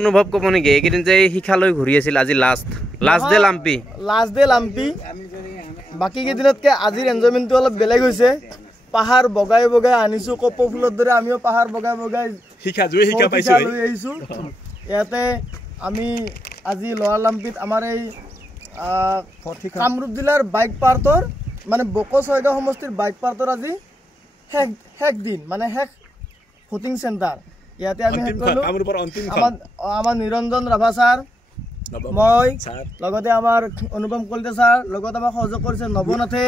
অনুভৱ ক'ব নেকি এইকেইদিন যে শিখালৈ ঘূৰি আছিল আজি লাষ্ট ডে লাম্পি বাকী কেইদিনতকৈ আজিৰ এনজয়মেণ্টটো অলপ বেলেগ হৈছে পাহাৰ বগাই বগাই আনিছোঁ কপৌ ফুলৰ দৰে আমিও পাহাৰ বগাই বগাই শিক্ষা লৈ আহিছোঁ ইয়াতে আমি আজি লোৱাৰ লাম্পিত আমাৰ এই কামৰূপ জিলাৰ বাইক পাৰ্টৰ মানে বকো ছয়গাঁও সমষ্টিৰ বাইক পাৰ্টৰ আজি শেষ দিন মানে শেষ ভোটিং চেণ্টাৰ ইয়াতে আমি আমাৰ নিৰঞ্জন ৰাভা ছাৰ মই লগতে আমাৰ অনুপম কলিতা ছাৰ লগতে আমাক সহযোগ কৰিছে নৱনাথে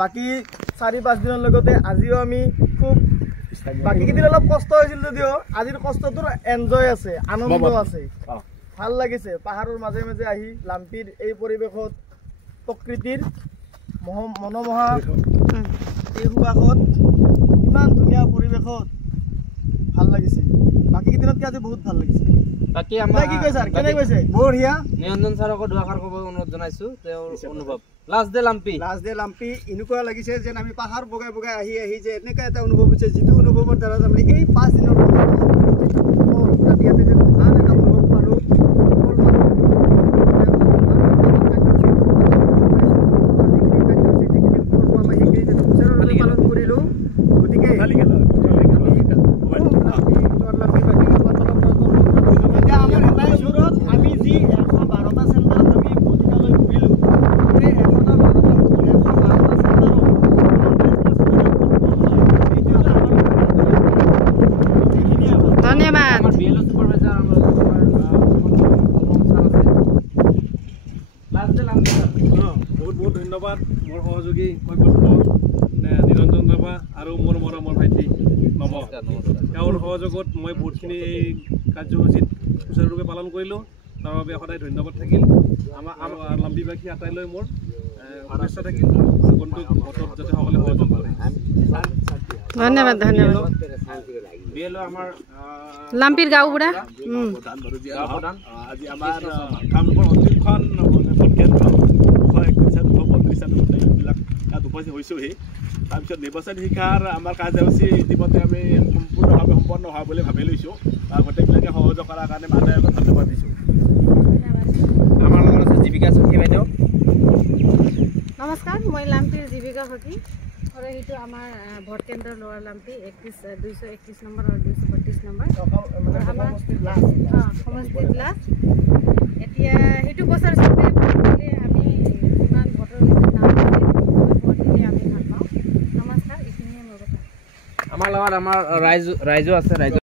বাকী 4-5 দিনৰ লগতে আজিও আমি খুব বাকী কেইদিন অলপ কষ্ট হৈছিল যদিও আজিৰ কষ্টটোৰ এনজয় আছে আনন্দ আছে ভাল লাগিছে পাহাৰৰ মাজে মাজে আহি লাম্পিৰ এই পৰিৱেশত প্ৰকৃতিৰ মনোমোহা এই সুবাসত ইমান ধুনীয়া পৰিৱেশত ভাল লাগিছে বাকি কেদিনতকৈ আজি বহুত ভাল লাগিছে বাকি আমাৰ কি কৈছে স্যাৰ কেনে কৈছে বঢ়িয়া নিৰঞ্জন ছাৰকো দুআষাৰ ক'ব অনুৰোধ জনাইছো তেওঁৰ অনুভৱ লাষ্ট ডে লাম্পি এনেকুৱা লাগিছে যেন আমি পাহাৰ বগাই বগাই আহি যে এনেকা এটা অনুভৱ হৈছে যিটো অনুভৱৰ দ্বাৰা আমি এই 5 দিনৰ ৰাতিয়াতে যে ভাল এটা অনুভৱ পালো বহুত ধন্যবাদ মোৰ সহযোগী নিৰঞ্জন ৰাভা আৰু মোৰ মৰমৰ ভাইটি নৱ তেওঁৰ সহযোগত মই বহুতখিনি এই কাৰ্যসূচীত সুচাৰুৰূপে পালন কৰিলোঁ তাৰ বাবে সদায় ধন্যবাদ থাকিল আমাৰ লাম্পিবাসী আটাইলৈ মোৰ শুভেচ্ছা থাকিল আগন্তুক ভোটত যাতে সকলোৱে সহযোগ কৰে ধন্যবাদ আমাৰ লাম্পিৰ গাঁও বুঢ়া আজি আমাৰ কামৰূপৰ অন্তিমখন ভোটকেন্দ্ৰ হৈছোহি তাৰপিছত নিৰ্বাচন শিক্ষাৰ আমাৰ কাৰ্যসূচী ইতিমধ্যে আমি সম্পূৰ্ণভাৱে সম্পন্ন হোৱা বুলি ভাবি লৈছোঁ গোটেইবিলাকে সহযোগ কৰাৰ কাৰণে মানুহে ধন্যবাদ দিছোঁ আমাৰ লগত আছে জীৱিকা সখী বাইদেউ নমস্কাৰ মই লাম্পিৰ জীৱিকা সখী আৰু এইটো আমাৰ ভোট কেন্দ্ৰ লোৱাৰ লাম্পি 231 নম্বৰ আৰু 232 নম্বৰ আমাৰ সমষ্টিত লাষ্ট এতিয়া সেইটো বছৰ চবে আমি ইমান ভোটৰ নাম ভোট দিলে আমি ভাল পাওঁ নমস্কাৰ এইখিনিয়ে মোৰ কথা আমাৰ লগত আমাৰ ৰাইজো আছে